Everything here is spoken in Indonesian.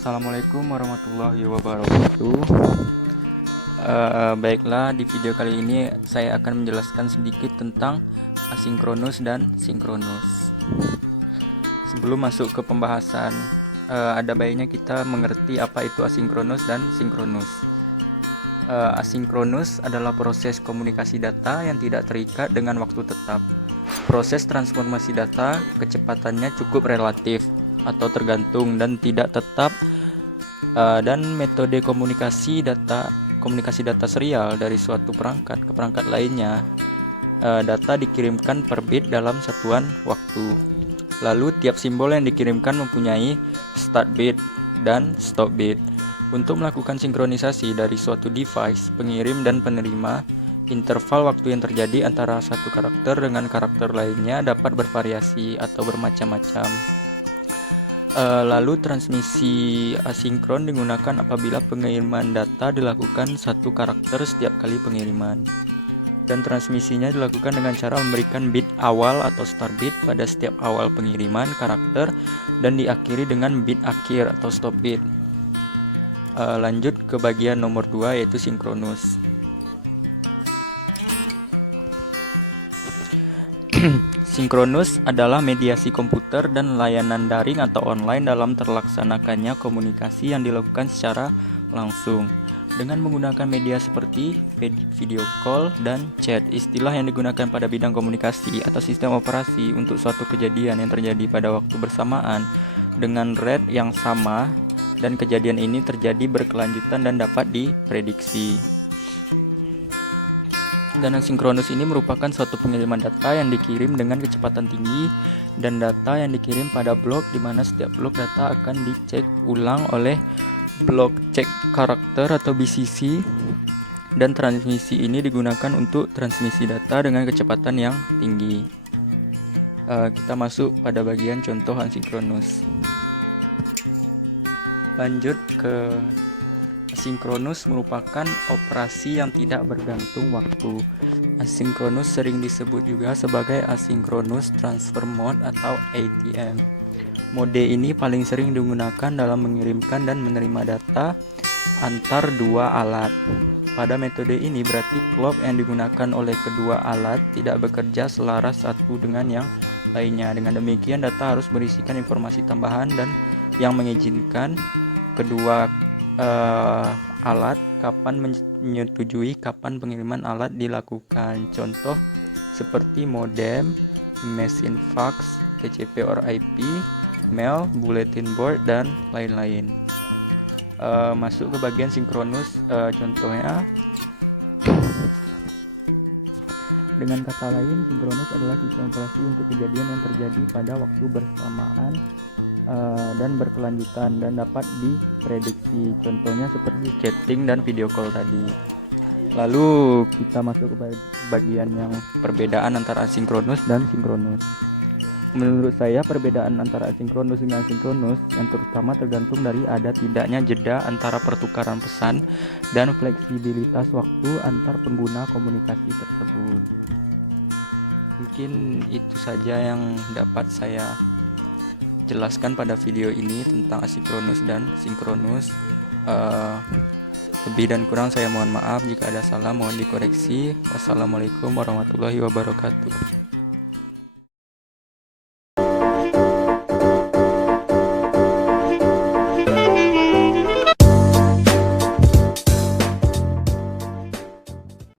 Assalamualaikum warahmatullahi wabarakatuh. Baiklah, di video kali ini saya akan menjelaskan sedikit tentang asinkronus dan sinkronus. Sebelum masuk ke pembahasan, ada baiknya kita mengerti apa itu asinkronus dan sinkronus. Asinkronus adalah proses komunikasi data yang tidak terikat dengan waktu tetap. Proses transformasi data kecepatannya cukup relatif atau tergantung dan tidak tetap, dan metode komunikasi data serial dari suatu perangkat ke perangkat lainnya. Data dikirimkan per bit dalam satuan waktu. Lalu tiap simbol yang dikirimkan mempunyai start bit dan stop bit. Untuk melakukan sinkronisasi dari suatu device, pengirim dan penerima, interval waktu yang terjadi antara satu karakter dengan karakter lainnya dapat bervariasi atau bermacam-macam. Lalu transmisi asinkron digunakan apabila pengiriman data dilakukan satu karakter setiap kali pengiriman. Dan transmisinya dilakukan dengan cara memberikan bit awal atau start bit pada setiap awal pengiriman karakter dan diakhiri dengan bit akhir atau stop bit. Lanjut ke bagian nomor 2, yaitu sinkronus. Sinkronus adalah mediasi komputer dan layanan daring atau online dalam terlaksanakannya komunikasi yang dilakukan secara langsung dengan menggunakan media seperti video call dan chat. Istilah yang digunakan pada bidang komunikasi atau sistem operasi untuk suatu kejadian yang terjadi pada waktu bersamaan dengan rate yang sama, dan kejadian ini terjadi berkelanjutan dan dapat diprediksi. Dan asinkronus ini merupakan suatu pengiriman data yang dikirim dengan kecepatan tinggi dan data yang dikirim pada blok, di mana setiap blok data akan dicek ulang oleh blok cek karakter atau BCC, dan transmisi ini digunakan untuk transmisi data dengan kecepatan yang tinggi. Kita masuk pada bagian contoh asinkronus. Lanjut ke asinkronus merupakan operasi yang tidak bergantung waktu. Asinkronus sering disebut juga sebagai asynchronous transfer mode atau ATM. Mode ini paling sering digunakan dalam mengirimkan dan menerima data antar dua alat. Pada metode ini berarti clock yang digunakan oleh kedua alat tidak bekerja selaras satu dengan yang lainnya. Dengan demikian data harus berisikan informasi tambahan dan yang mengizinkan kedua alat kapan menyetujui kapan pengiriman alat dilakukan. Contoh seperti modem, machine fax, TCP or IP, mail, bulletin board, dan lain-lain. Masuk ke bagian sinkronus. Contohnya, dengan kata lain, sinkronus adalah sistem operasi untuk kejadian yang terjadi pada waktu bersamaan dan berkelanjutan dan dapat diprediksi. Contohnya seperti chatting dan video call tadi. Lalu kita masuk ke bagian yang perbedaan antara asinkronus dan sinkronus. Menurut saya perbedaan antara asinkronus dengan sinkronus yang terutama tergantung dari ada tidaknya jeda antara pertukaran pesan dan fleksibilitas waktu antar pengguna komunikasi tersebut. Mungkin itu saja yang dapat saya jelaskan pada video ini tentang asinkronus dan sinkronus. Lebih dan kurang saya mohon maaf, jika ada salah mohon dikoreksi. Wassalamualaikum warahmatullahi wabarakatuh.